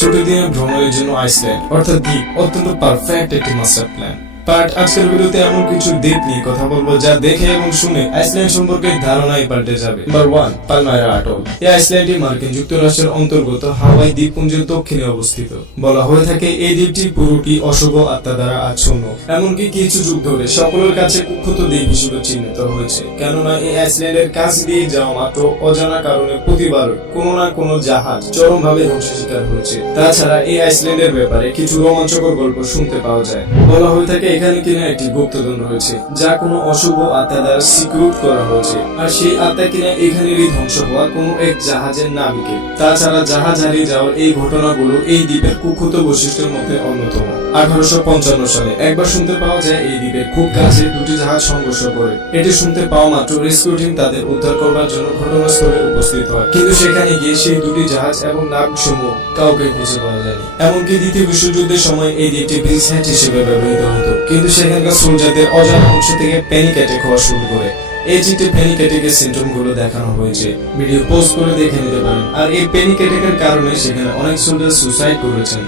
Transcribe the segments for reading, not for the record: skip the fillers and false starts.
ছুটির দিনে ভ্রমণের জন্য আইসল্যান্ড অর্থাৎ দ্বীপ অত্যন্ত পারফেক্ট একটি মাস্টার প্ল্যান। বাট আজকের ভিডিওতে এমন কিছু দ্বীপ নিয়ে কথা বলবো যা দেখে এবং শুনে আইসল্যান্ড সম্পর্কে ধারণাই পাল্টে যাবে। নাম্বার 1, পালমাইরা আটল। এই আইসল্যান্ডটি মার্কিন যুক্তরাষ্ট্রের অন্তর্গত হাওয়াই দ্বীপপুঞ্জের দক্ষিণে অবস্থিত। বলা হয়ে থাকে এই দ্বীপটি পুরোটি অশুভ আত্মা দ্বারা আচ্ছন্ন, এমনকি কিছু যুগ ধরে সকলের কাছে কুখ্যাত দ্বীপ হিসেবে চিহ্নিত হয়েছে। কেননা এই আইসল্যান্ডের কাছ দিয়ে যাওয়া মাত্র অজানা কারণে প্রতিবার কোনো না কোনো জাহাজ চরমভাবে ধ্বংসের শিকার হয়েছে। তাছাড়া এই আইসল্যান্ডের ব্যাপারে কিছু রোমাঞ্চকর গল্প শুনতে পাওয়া যায়। বলা হয়ে থাকে এখানে কিনা একটি গুপ্তধন রয়েছে যা কোনো অশুভ আত্মা দ্বারা সিকিউর করা হয়েছে, আর সেই আত্মা কিনা এখানেরই ধ্বংস হওয়া কোনো এক জাহাজের নাবিকে। তাছাড়া জাহাজ হারিয়ে যাওয়ার এই ঘটনাগুলো এই দ্বীপের কুখ্যাত বৈশিষ্ট্যের মধ্যে অন্যতম। 1855 সালে একবার শুনতে পাওয়া যায় এই দ্বীপের খুব কাছে দুটি জাহাজ সংঘর্ষ করে। এটি শুনতে পাওয়া মাত্র রেস্কিউ টিম তাদের উদ্ধার করবার জন্য ঘটনাস্থলে উপস্থিত হয়, কিন্তু সেখানে গিয়ে সেই দুটি জাহাজ এবং নাবিক সমূহ কাউকে খুঁজে পাওয়া যায়নি। এমনকি দ্বিতীয় বিশ্বযুদ্ধের সময় এই দ্বীপটি ব্রিজ হেড হিসেবে ব্যবহৃত হতো, কিন্তু সেখানকার সোলজারদের অজানা অংশ থেকে প্যানিক অ্যাটাক হওয়া শুরু করে। এই চিত্রে প্যানিক অ্যাটাকের সিম্পটম গুলো দেখানো হয়েছে, ভিডিও পোস্ট করে দেখে নিতে পারেন। আর এই প্যানিক অ্যাটাকের কারণে সেখানে অনেক সোলজার সুসাইড করেছেন।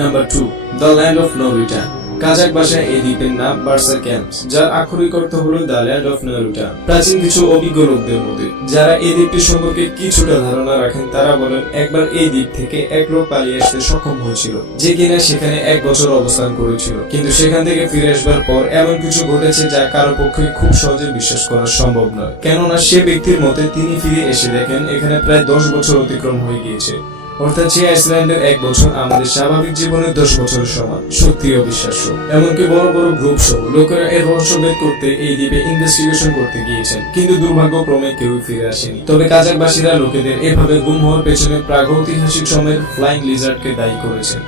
Number 2, the land of no return. Kazakh ভাষায় এই দ্বীপের নাম বার্সা ক্যাম্পস, যার আক্ষরিক অর্থ হলো the land of no return. প্রাচীন কিছু অভিজ্ঞ লোকদের মধ্যে যারা এই দ্বীপটি সম্পর্কে কিছুটা ধারণা রাখেন তারা বলেন একবার এই দ্বীপ থেকে এক লোক পালিয়ে আসতে সক্ষম হয়েছিল, যে কিনা সেখানে 1 বছর অবস্থান করেছিল। কিন্তু সেখান থেকে ফিরে আসবার পর এমন কিছু ঘটেছে যা কারো পক্ষে খুব সহজে বিশ্বাস করা সম্ভব নয়। কেননা সে ব্যক্তির মতে তিনি ফিরে এসে দেখেন এখানে প্রায় 10 বছর অতিক্রম হয়ে গিয়েছে। অর্থাৎ সেই আইসল্যান্ডের 1 বছর আমাদের স্বাভাবিক জীবনের 10 বছরের সমান। সত্যি অবিশ্বাস্য। এমনকি বড় বড় গ্রুপ সহ লোকেরা এর রহস্য বের করতে এই দ্বীপে ইনভেস্টিগেশন করতে গিয়েছেন, কিন্তু দুর্ভাগ্যক্রমে কেউ ফিরে আসেনি। তবে কাজাকবাসীরা লোকেদের এভাবে গুম হওয়ার পেছনে প্রাগৈতিহাসিক সময়ের ফ্লাইং লিজার্ডকে দায়ী করেছেন।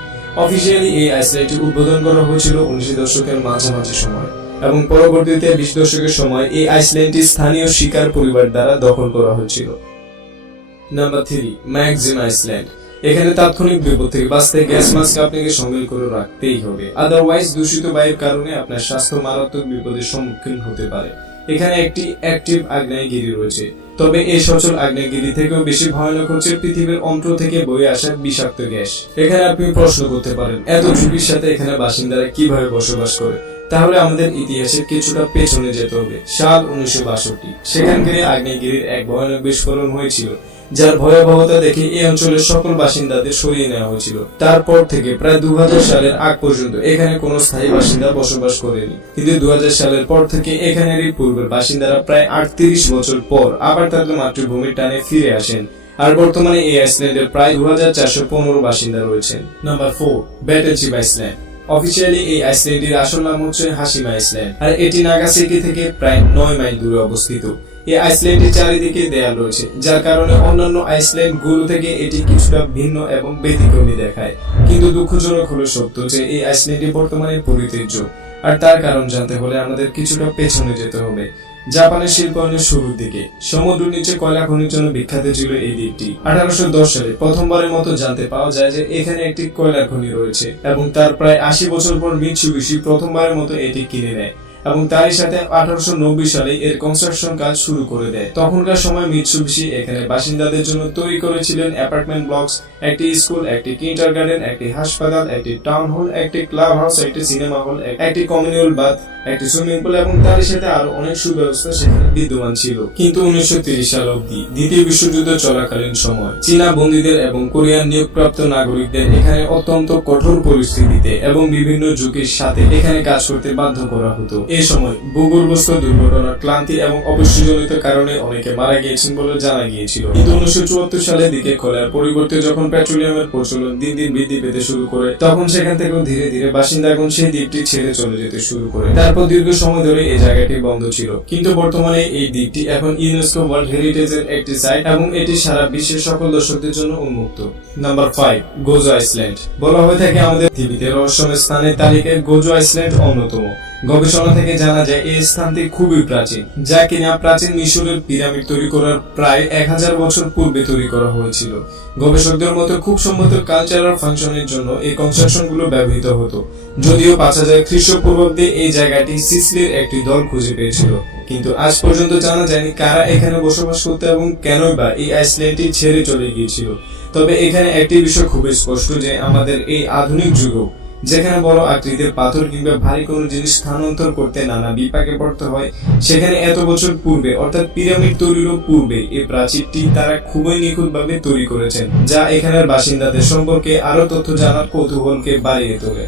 অফিসিয়ালি এই আইসল্যান্ডটি উদ্বোধন করা হয়েছিল 19 দশকের মাঝামাঝি সময়, এবং পরবর্তীতে 20 দশকের সময় এই আইসল্যান্ডটি স্থানীয় শিকার পরিবার দ্বারা দখল করা হয়েছিল। Number 3, Maxim Iceland. এখানে তাৎক্ষণিক বিপদ থেকে বাঁচতে গ্যাস মাস্ক আপনাকে সঙ্গে করে রাখতেই হবে, আদারওয়াইজ দূষিত বায়ুর কারণে আপনার স্বাস্থ্য মারাত্মক বিপদের সম্মুখীন হতে পারে। এখানে একটি অ্যাক্টিভ আগ্নেয়গিরি রয়েছে, তবে এই সচল আগ্নেয়গিরি থেকেও বেশি ভয়ানক হচ্ছে পৃথিবীর অন্ত্র থেকে বয়ে আসা বিষাক্ত গ্যাস। এখানে আপনি প্রশ্ন করতে পারেন এত ঝুঁকির সাথে এখানে বাসিন্দারা কিভাবে বসবাস করে। তাহলে আমাদের ইতিহাসের কিছুটা পেছনে যেতে হবে। সাল 1962, সেখানকার আগ্নেয়গিরির এক ভয়ানক বিস্ফোরণ হয়েছিল, যার ভয়াবহতা দেখে এই অঞ্চলের সকল বাসিন্দাদের সরিয়ে নেওয়া হয়েছিল। তারপর থেকে প্রায় 2000 সালের আগ পর্যন্ত এখানে কোনো স্থায়ী বাসিন্দা বসবাস করেনি, কিন্তু 2000 সালের পর থেকে এখানেরই পূর্বের বাসিন্দারা প্রায় 38 বছর পর আবার তাদের মাতৃভূমির টানে ফিরে আসেন। আর বর্তমানে এই আইসল্যান্ডের প্রায় 2415 বাসিন্দা রয়েছেন। Number 4, Battleship Island. Officially এই আইসল্যান্ডের আসল নাম হচ্ছে হাসিমা আইসল্যান্ড, আর এটি নাগাসাকি থেকে প্রায় 9 মাইল দূরে অবস্থিত। এই আইসল্যান্ডের চারিদিকে দেয়াল রয়েছে, যার কারণে অন্যান্য আইসল্যান্ড গুলো থেকে এটি কিছুটা ভিন্ন এবং ব্যতিক্রমী দেখায়। কিন্তু দুঃখজনক হলো সত্য যে এই আইসল্যান্ডটি বর্তমানে পরিত্যজ্য, আর তার কারণ জানতে হলে আমাদের কিছুটা পেছনে যেতে হবে। জাপানের শিল্পায়নের শুরুর দিকে সমুদ্র নিচে কয়লা খনির জন্য বিখ্যাত ছিল এই দ্বীপটি। 1810 সালে প্রথমবারের মতো জানতে পাওয়া যায় যে এখানে একটি কয়লা খনি রয়েছে, এবং তার প্রায় 80 বছর পর মিৎসুবিশি প্রথমবারের মতো এটি কিনে নেয়, এবং তারই সাথে 1890 সালে এর কনস্ট্রাকশন কাজ শুরু করে দেয়। তখনকার সময় মিৎসুবিশি এখানে বাসিন্দাদের জন্য তৈরি করেছিলেন অ্যাপার্টমেন্ট ব্লকস, একটি স্কুল, একটি কিন্ডারগার্টেন, একটি হাসপাতাল, একটি টাউন হল, একটি ক্লাব হাউস, একটি সিনেমা হল, একটি কমিউনাল বাথ, একটি সুইমিং পুল, এবং তারই সাথে আরো অনেক সুব্যবস্থা সেখানে বিদ্যমান ছিল। কিন্তু 1930 সাল অবধি দ্বিতীয় বিশ্বযুদ্ধ চলাকালীন সময় চীনা বন্দীদের এবং কোরিয়ান নিয়োগপ্রাপ্ত নাগরিকদের এখানে অত্যন্ত কঠোর পরিস্থিতিতে এবং বিভিন্ন ঝুঁকির সাথে এখানে কাজ করতে বাধ্য করা হতো। এই সময় ভূগর্ভস্থ দুর্ঘটনা, ক্লান্তি এবং অপুষ্টিজনিত কারণে অনেকে মারা গিয়েছেন বলে জানা গিয়েছিল। কিন্তু 1974 সালের দিকে কয়লার পরিবর্তে যখন পেট্রোলিয়ামের প্রচলন দিন দিন বৃদ্ধি পেতে শুরু করে, তখন সেখান থেকেও ধীরে ধীরে বাসিন্দাগণ সেই দ্বীপটি ছেড়ে চলে যেতে শুরু করে। তারপর দীর্ঘ সময় ধরে এই জায়গাটি বন্ধ ছিল, কিন্তু বর্তমানে এই দ্বীপটি এখন ইউনেস্কো ওয়ার্ল্ড হেরিটেজের একটি সাইট, এবং এটি সারা বিশ্বের সকল দর্শকদের জন্য উন্মুক্ত। Number 5, Gojo Iceland. বলা হয়ে থাকে আমাদের পৃথিবীতে রহস্যময় স্থানের তালিকায় গোজো আইসল্যান্ড অন্যতম। গবেষণা থেকে জানা যায় এই স্থানটি খুবই প্রাচীন, যা কিনা প্রাচীন মিশরের পিরামিড তৈরি করার প্রায় 1000 বছর পূর্বে তৈরি করা হয়েছিল। গবেষকদের মতে খুব সম্ভবত কালচারাল ফাংশনের জন্য এই কনস্ট্রাকশন গুলো ব্যবহৃত হতো, যদিও 5000 খ্রিস্টপূর্বাব্দে এই জায়গাটি সিসিলির একটি দল খুঁজে পেয়েছিল। কিন্তু আজ পর্যন্ত জানা যায়নি কারা এখানে বসবাস করতে এবং কেনই বা এই আইসল্যান্ডটি ছেড়ে চলে গিয়েছিল। তবে এখানে একটি বিষয় খুবই স্পষ্ট যে আমাদের এই আধুনিক যুগেও যেখানে বড় আকৃতির পাথর কিংবা ভারী কোনো জিনিস স্থানান্তর করতে নানা বিপাকে পড়তে হয়, সেখানে এত বছর পূর্বে অর্থাৎ পিরামিড তৈরিরও পূর্বে এই প্রাচীরটি তারা খুবই নিখুঁতভাবে তৈরি করেছেন, যা এখানের বাসিন্দাদের সম্পর্কে আরো তথ্য জানার কৌতূহলকে বাড়িয়ে তোলে।